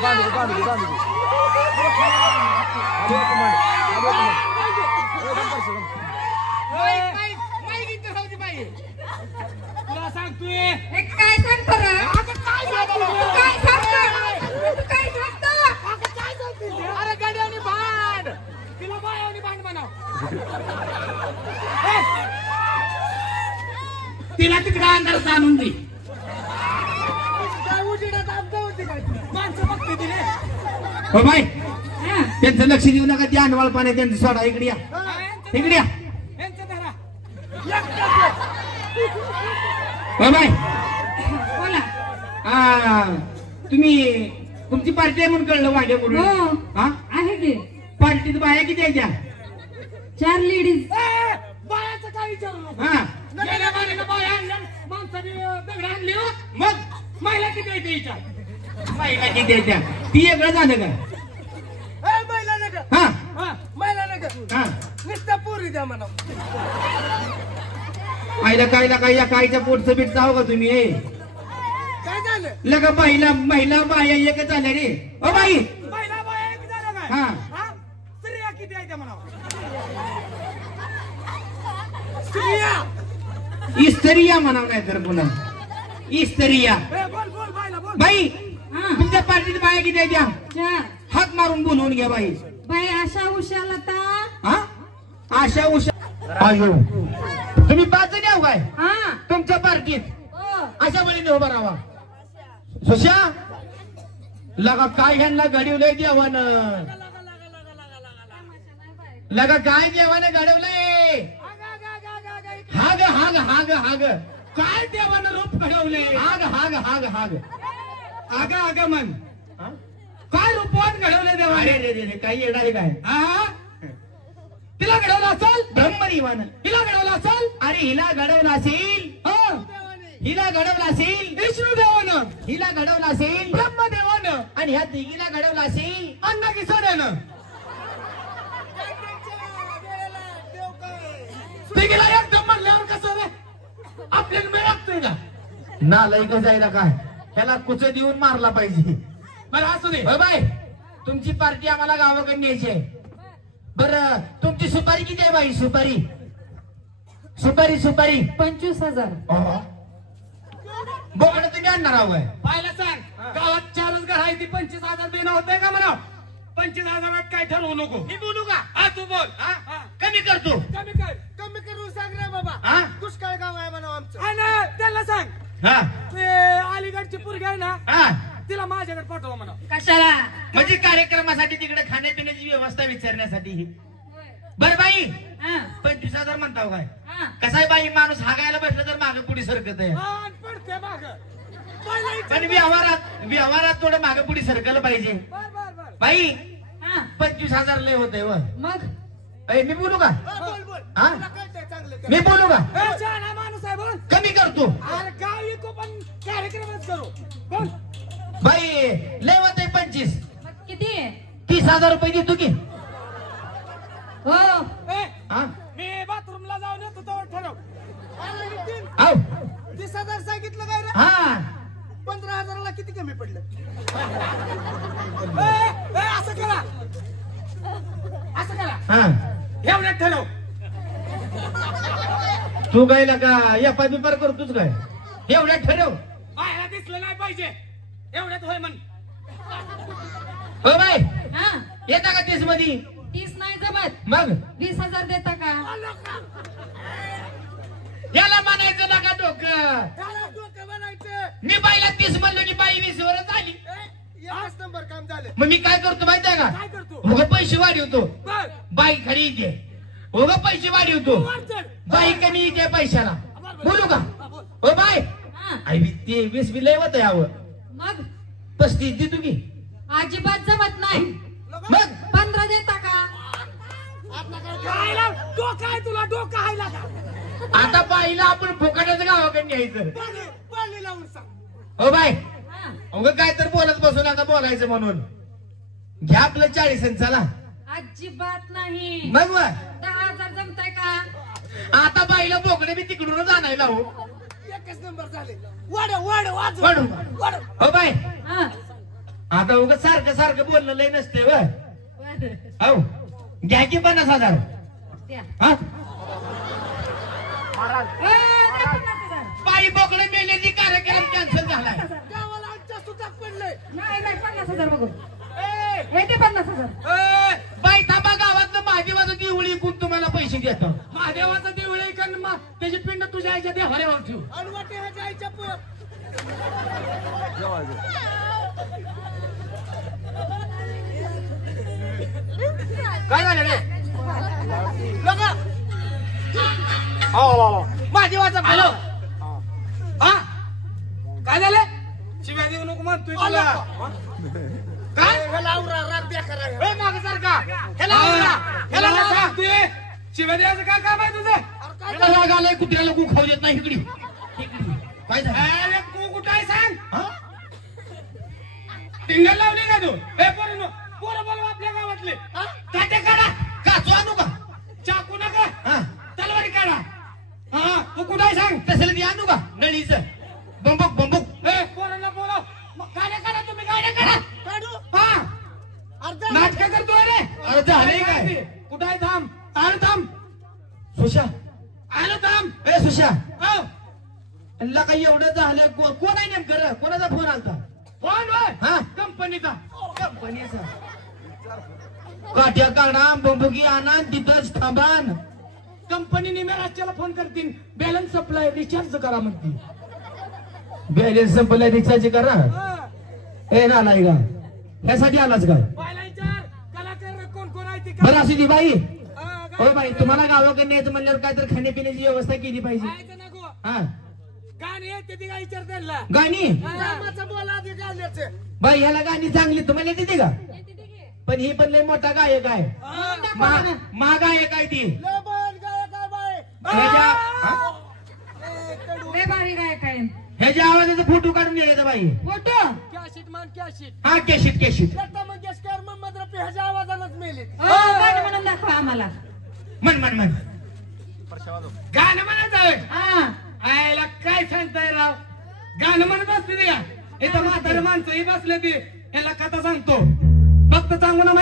तुला सांगतोय काय सांगतो अरे गाड्याने भांड तिला बायाने भांड बनाव तिला तिकडे अंधारात आणून दे माणसं बघते तिने हो बाई त्यांचं लक्ष देऊ नका ते अनवाळ पाणी त्यांचं सोडा इकडे या इकडे या यांचं धरा हो बाई बोला तुम्ही तुमची पार्टी आहे म्हणून कळलं वाड्या हो म्हणून हा आहे की पार्टीत बाया किती आहे त्या 4 लेडीज बायाचं काय विचारू नको हा गेल्या महिन्याला बाया आणल्या माणसाने दगड आणली हो मग महिला किती येते विचार महिला किती आहे त्या ती वेगळं झालं का महिला नका हा महिला नका हा नुसता पोरी द्या म्हणा आईला कायला काय या कायच्या पोटचं बीट जाऊ का तुम्ही काय झालं लगा महिला बाया एकच झाल्या रे ओ बाई महिला बाया एक झालं काय हा स्त्रिया किती आहे त्या म्हणा स्त्रिया इस्त्रिया म्हणावं नाही तर पुन्हा इस्त्रिया बोल बोल बायला बोल बाई तुमच्या पार्टीत बाया किती आहे त्या 4 हात मारून बोलवून घ्या बाई बाई आशा उषा लता हा आशा उषा आयो तुम्ही 5 जण आहो काय हा तुमच्या पार्टीत हो अशा बळीने उभा राहा सुशा लगा काय ह्यांना घडवलंय देवानं लगा काय देवानं घडवलंय हाग हाग हाग हाग काय देवानं रूप घडवलंय हाग हाग हाग हाग आग आग मन काय रूपवान घडवलंय देवाने रे रे काही येणार आहे काय हा तिला घडवलं असेल ब्रह्मदेवानं हिला घडवलं असेल अरे हिला घडवलं असेल हिला घडवलं असेल विष्णुदेवानं हिला घडवलं असेल ब्रह्मदेवानं आणि ह्या तिघीला घडवलं असेल अण्णा किसोड्यानं तिघीला एकदम म्हणल्यावर कसं रे आपल्याला मिळतोय का नालायक जायला काय ह्याला कुच देऊन मारला पाहिजे बरं असू दे बाय तुमची पार्टी आम्हाला गावाकडे न्यायची आहे बरं तुमची सुपारी किती आहे बाई सुपारी सुपारी सुपारी 25,000 बोकडं तुम्ही आणणार आहो काय पाहिलं सांग गावात 4च घर आहे ती 25,000 देणं होतंय का म्हणा 25,000 काय ठरवू नको मी बोलू का हा तू बोल कमी करतो कमी करून सांग रे बाबा हा दुष्काळ गाव आहे म्हणा आमचं त्याला सांग हा ते अलीगडची पोरगी आहे ना हा तिला माझ्याकडे पाठवा म्हणा कशाला म्हणजे कार्यक्रमासाठी तिकडे खाण्यापिण्याची व्यवस्था विचारण्यासाठी बर बाई 25,000 म्हणता काय कसा आहे बाई माणूस हागायला बसला तर मागे पुढे सरकत आहे पडते माग पण व्यवहारात थोडं मागे पुढे सरकलं पाहिजे बाई 25,000 लय होते व मग मी बोलू का बोल बोल हा चांगलं मी बोलू का माणूस आहे बोल कमी करतो अरे काय विकू पण कार्यक्रमच करू बोल बाई लय होते 25 किती 30,000 रुपये देतो की हो हा मी बाथरूमला जाऊन येतो तो ठरव आव 30,000 सांगितलं काय रे हा 15,000ला किती कमी पडलं असं करा असं करा हा एवढ्यात ठरव तू काय का या पेपर करतोच काय एवढ्यात ठरव बाहेर दिसलं नाही पाहिजे एवढ्यात होय म्हण हो बाई हा येता का 30 मध्ये 30 नाही जमत मग 20,000 देता का याला म्हणायचं नका डोकं डोकं बनायचं मी बाईला 30 म्हणलो की बाई 20 वरच आली एकच नंबर काम झालं मग मी काय करतो माहिती आहे काय का करतो उगा पैसे वाढवतो बर बाई खरी येते उगा पैसे वाढवतो बाई कमी येते पैशाला बोलू का हो बाय आई ते 20 बी लय होत यावं मग 35 दे तुम्ही अजिबात जमत नाही मग 15 देता का काय डोकं आहे तुला डोकं आहे लागा आता बाईला आपण फुकटाचं गावाकडे न्यायचं पाणी लावून सांग हो बाय उगा काय तर बोलत बसून आता बोलायचं म्हणून घ्या आपलं 40 आणि चला अजिबात नाही मग 10,000 जमताय का आता बाईला बोकडे मी तिकडूनच आणायला हो एकच नंबर झाले वाढ वाढ वाढ वाढू. वाढ हो बाय हा आता उगा सारखं सारखं बोलणं लय नसते व बरं. हो घ्या की 50,000 द्या. हा द्या 50,000. बाई बोकडे मेल्याची कार्यक्रम कॅन्सल झालाय. नाही 50,000 बघू. हे ते 50,000. बाई थांबा गावात महादेवाचं देवळी इकून तुम्हाला पैसे देतो. महादेवाचं देऊळ आहे का त्याची पिंड तुझ्या आईच्या देवाऱ्यावर ठेव. काय झालं रे महादेवाचा हॅलो हा काय झालं शिव्या देऊ नको म्हणतोय तुला काय मागे सारखा ह्याला सांगतोय शिव्या द्यायचं काय काम आहे तुझं राग आलाय कुत्र्याला गु खाऊ देत नाही इकडे काय झालं अरे तू कुठं आहे सांग टिंगल लावली का तू हे पोरं बोलव आपल्या गावातले काटे काढा काचू आणू का चाकू नका हा तलवारी काढा हा तू कुठं आहे सांग तसलं ती आणू का नळीचं बंबूक बंबूक ए पोरांना बोलव गाड्या काढा तुम्ही गाड्या काढा काढू हा नाटक करतोय रे अरे झालंय काय कुठं आहे थांब आलो थांब सुशा आलो थांब ए सुशा हो ला काही एवढं झालं कोण आहे नेमकं रे? कोणाचा फोन आलता फोन हा कंपनीचा कंपनीचा काट्या काढा बंबुकी आणा तिथंच थांबान कंपनी मी राज्याला फोन करतील बॅलन्स सप्लाय रिचार्ज करा म्हणतील बॅलन्स संपला रिचार्ज करा ए ना नाही का ह्यासाठी आलाच काय कलाकार कोण कोण आहे ती बरं असू दी बाई हो बाई तुम्हाला गावाकडे न्यायचं म्हणल्यावर काय तर खाण्यापिण्याची व्यवस्था केली पाहिजे हा गाणी येते ती काय विचार त्यांना गाणी बोला आधी गाण्याचं बाई ह्याला गाणी चांगली तुम्हाला येते का पण ही पण लय मोठा गायक आहे मा गायक आहे ती ह्याच्या हा? लय भारी गायक आहे. ह्याच्या आवाजाचा फोटो काढून घ्यायचा बाई फोटो कॅशिट मान कॅशिट हा केशीत केशीत लता मंगेशकर मोहम्मद रफी ह्याच्या आवाजानच मेले गाणं म्हणून दाखवा आम्हाला. म्हण म्हण म्हण गाणं म्हणत आहे हा आयला काय सांगताय राव गाणं म्हणत असते ते का इथं म्हातारे माणसं ही बसले ती याला कथा सांगतो फक्त सांगू ना